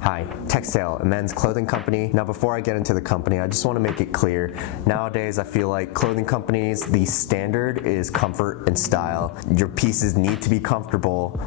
Hi, TexTale, a men's clothing company. Now before I get into the company, I just want to make it clear, nowadays I feel like clothing companies, the standard is comfort and style. Your pieces need to be comfortable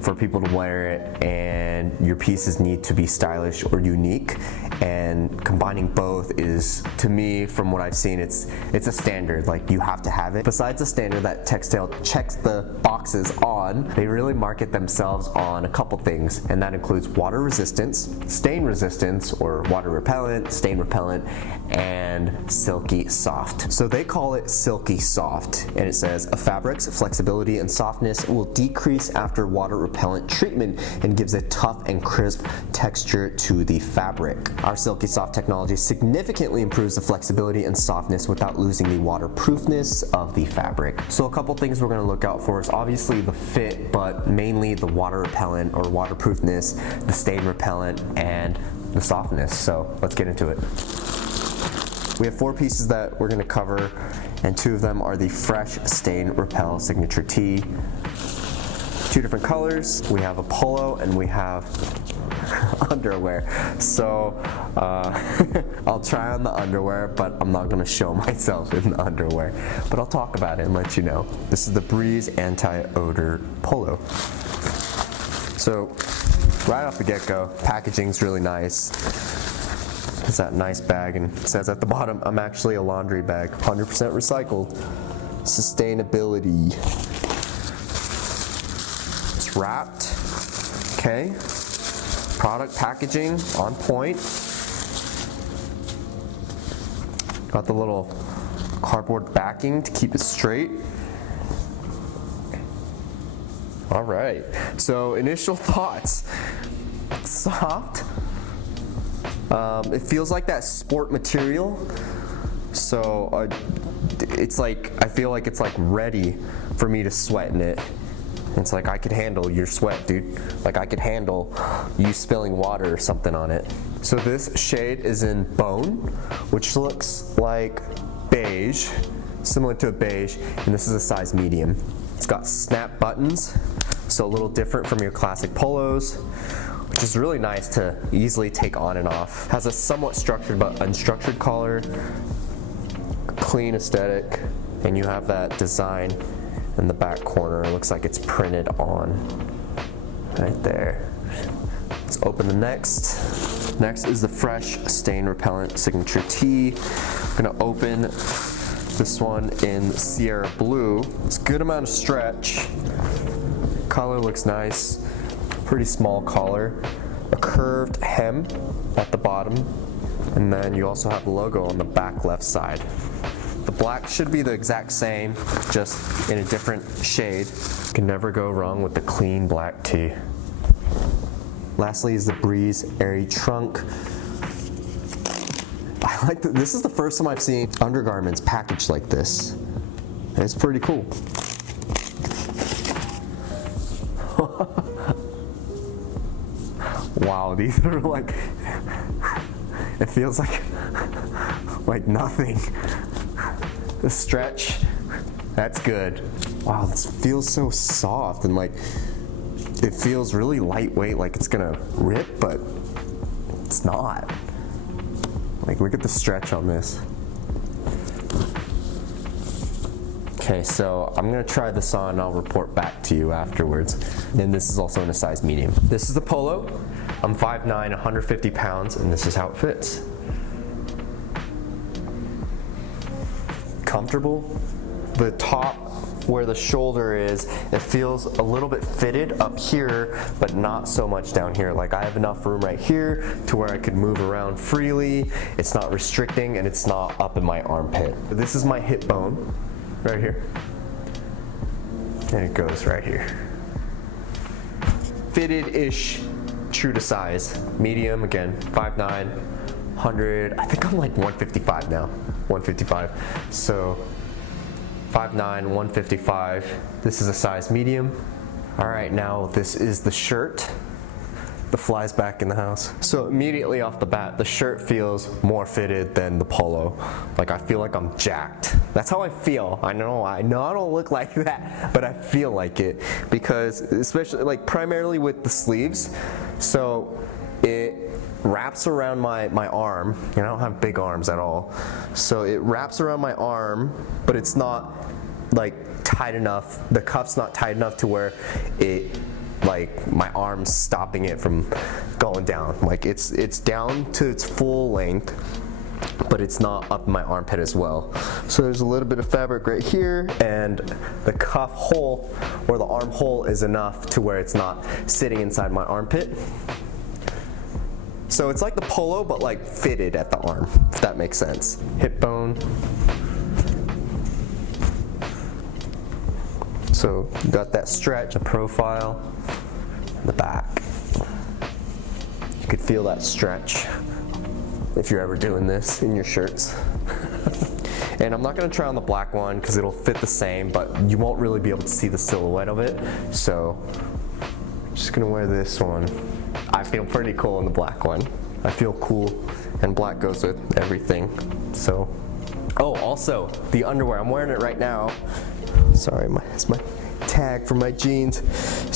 for people to wear it, and your pieces need to be stylish or unique, and combining both is, to me, from what I've seen, it's a standard. Like, you have to have it. Besides the standard that TexTale checks the boxes on, they really market themselves on a couple things, and that includes water resistance, stain resistance or water repellent, stain repellent, and silky soft. So they call it silky soft, and it says a fabric's flexibility and softness will decrease after water repellent treatment and gives a tough and crisp texture to the fabric. Our silky soft technology significantly improves the flexibility and softness without losing the waterproofness of the fabric. So a couple things we're going to look out for is obviously the fit, but mainly the water repellent or waterproofness, the stain repellent, and the softness. So let's get into it. We have 4 pieces that we're going to cover, and 2 of them are the fresh Stain-Repel signature tee. 2 different colors. We have a polo and we have underwear. So I'll try on the underwear, but I'm not going to show myself in the underwear. But I'll talk about it and let you know. This is the Breeze Anti-Odor Polo. So right off the get-go, packaging's really nice. It's that nice bag, and it says at the bottom, I'm actually a laundry bag, 100% recycled. Sustainability. It's wrapped, okay. Product packaging on point. Got the little cardboard backing to keep it straight. All right, so initial thoughts. It's soft. It feels like that sport material, so it's like, I feel like it's like ready for me to sweat in it. It's like I could handle your sweat, dude. Like I could handle you spilling water or something on it. So this shade is in bone, which looks like beige, similar to a beige, and this is a size medium. It's got snap buttons, so a little different from your classic polos, which is really nice to easily take on and off. Has a somewhat structured but unstructured collar, clean aesthetic, and you have that design in the back corner. It looks like it's printed on right there. Let's open the next. Next is the fresh Stain Repellent signature tee. I'm gonna open this one in Sierra Blue. It's a good amount of stretch. Collar looks nice. Pretty small collar, a curved hem at the bottom, and then you also have the logo on the back left side. The black should be the exact same, just in a different shade. You can never go wrong with the clean black tee. Lastly is the Breeze Airy trunk. I like that. This is the first time I've seen undergarments packaged like this. And it's pretty cool. Wow, these are like, it feels like nothing. The stretch, that's good. Wow, this feels so soft, and like, it feels really lightweight, like it's gonna rip, but it's not. Like, look at the stretch on this. Okay, so I'm gonna try this on and I'll report back to you afterwards. And this is also in a size medium. This is the polo. I'm 5'9", 150 pounds, and this is how it fits. Comfortable. The top where the shoulder is, it feels a little bit fitted up here, but not so much down here. Like, I have enough room right here to where I could move around freely. It's not restricting, and it's not up in my armpit. This is my hip bone, right here. And it goes right here. Fitted-ish, true to size. Medium, again, 5'9", 100, I think I'm like 155 now, 155. So 5'9", 155. This is a size medium. All right, now this is the shirt. The fly's back in the house. So immediately off the bat, the shirt feels more fitted than the polo. Like, I feel like I'm jacked. That's how I feel. I know I don't look like that, but I feel like it, because especially like primarily with the sleeves. So it wraps around my arm, and I don't have big arms at all, so it wraps around my arm, but it's not like tight enough, the cuff's not tight enough to where it, like my arm's stopping it from going down. Like it's down to its full length, but it's not up in my armpit as well. So there's a little bit of fabric right here, and the cuff hole or the arm hole is enough to where it's not sitting inside my armpit. So it's like the Polo, but like fitted at the arm, if that makes sense. Hip bone. So you got that stretch, a profile, the back. You could feel that stretch if you're ever doing this in your shirts. And I'm not gonna try on the black one because it'll fit the same, but you won't really be able to see the silhouette of it. So I'm just gonna wear this one. I feel pretty cool in the black one. I feel cool, and black goes with everything. So, oh, also the underwear. I'm wearing it right now. Sorry, it's my tag for my jeans.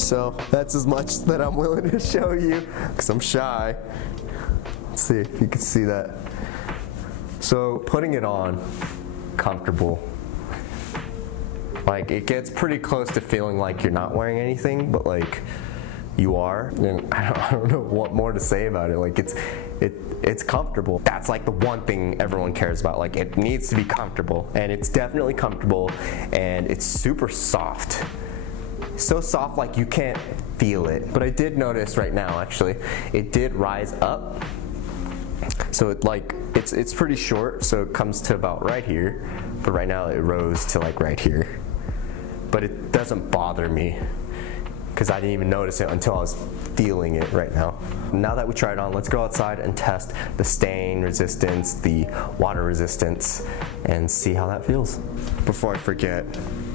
So that's as much that I'm willing to show you because I'm shy. Let's see if you can see that. So putting it on, comfortable. Like it gets pretty close to feeling like you're not wearing anything, but like you are. And I don't know what more to say about it. Like it's comfortable. That's like the one thing everyone cares about. Like it needs to be comfortable, and it's definitely comfortable, and it's super soft. So soft like you can't feel it. But I did notice right now actually, it did rise up. So it's pretty short, so it comes to about right here, but right now it rose to like right here. But it doesn't bother me because I didn't even notice it until I was feeling it right now. Now that we tried it on, let's go outside and test the stain resistance, the water resistance, and see how that feels. Before I forget,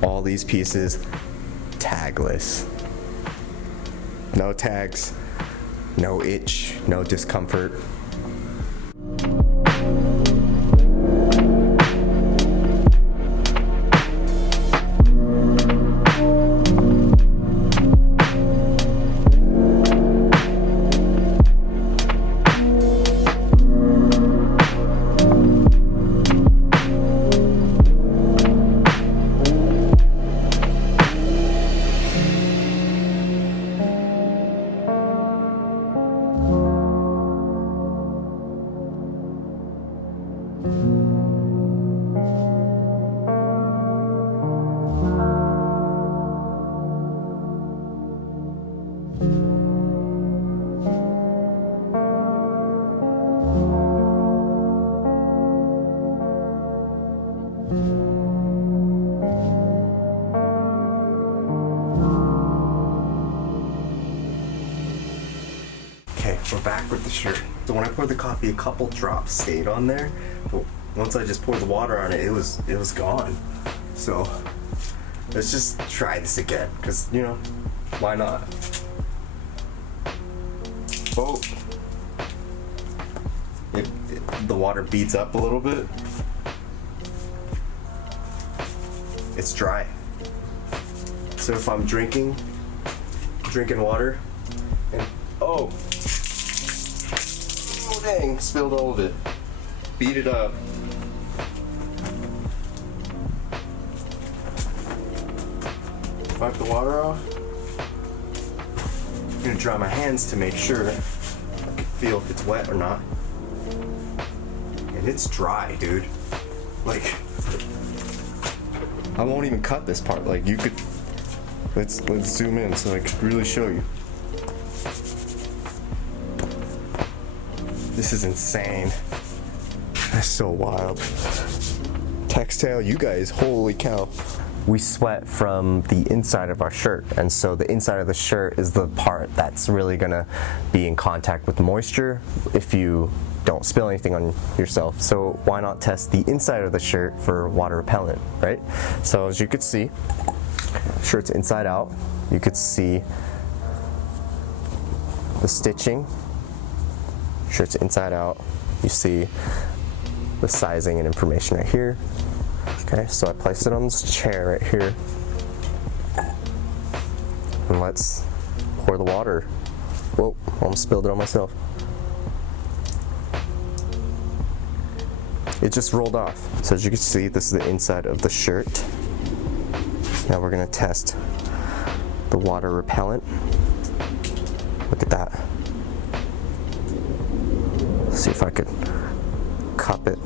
all these pieces tagless. No tags, no itch, no discomfort. We're back with the shirt. So when I poured the coffee, a couple drops stayed on there, but once I just poured the water on it, it was gone. So let's just try this again, because you know, why not? Oh, the water beads up a little bit. It's dry. So if I'm drinking water, and oh dang, spilled all of it. Beat it up. Wipe the water off. I'm gonna dry my hands to make sure I can feel if it's wet or not. And it's dry, dude. Like, I won't even cut this part. Like, you could, let's zoom in so I can really show you. This is insane. That's so wild. TexTale, you guys, holy cow. We sweat from the inside of our shirt, and so the inside of the shirt is the part that's really gonna be in contact with moisture if you don't spill anything on yourself. So why not test the inside of the shirt for water repellent, right? So as you could see, shirt's inside out. You could see the stitching. Shirt's inside out. You see the sizing and information right here. Okay, so I placed it on this chair right here. And let's pour the water. Whoa, almost spilled it on myself. it just rolled off. So as you can see, this is the inside of the shirt. Now we're gonna test the water repellent. Look at that. Let's see if I could cup it.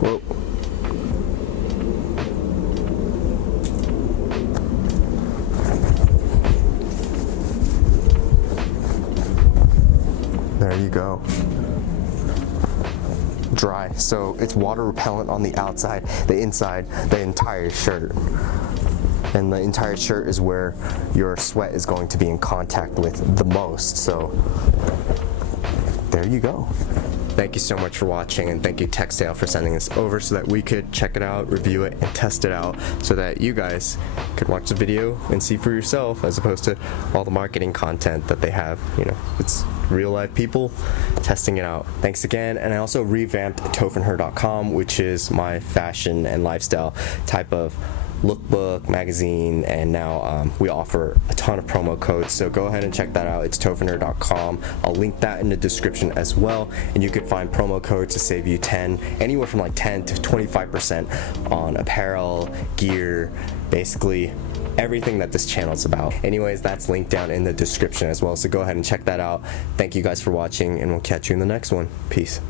Whoa. There you go. Dry. So it's water repellent on the outside, the inside, the entire shirt. And the entire shirt is where your sweat is going to be in contact with the most. So there you go. Thank you so much for watching, and thank you TexTale for sending this over so that we could check it out, review it, and test it out so that you guys could watch the video and see for yourself, as opposed to all the marketing content that they have. You know, it's real life people testing it out. Thanks again. And I also revamped TOPHER20.com, which is my fashion and lifestyle type of lookbook magazine, and now we offer a ton of promo codes, so go ahead and check that out. It's TOPHER20.com. I'll link that in the description as well, and you could find promo codes to save you anywhere from like 10 to 25% on apparel, gear, basically everything that this channel is about. Anyways, that's linked down in the description as well, so go ahead and check that out. Thank you guys for watching, and we'll catch you in the next one. Peace.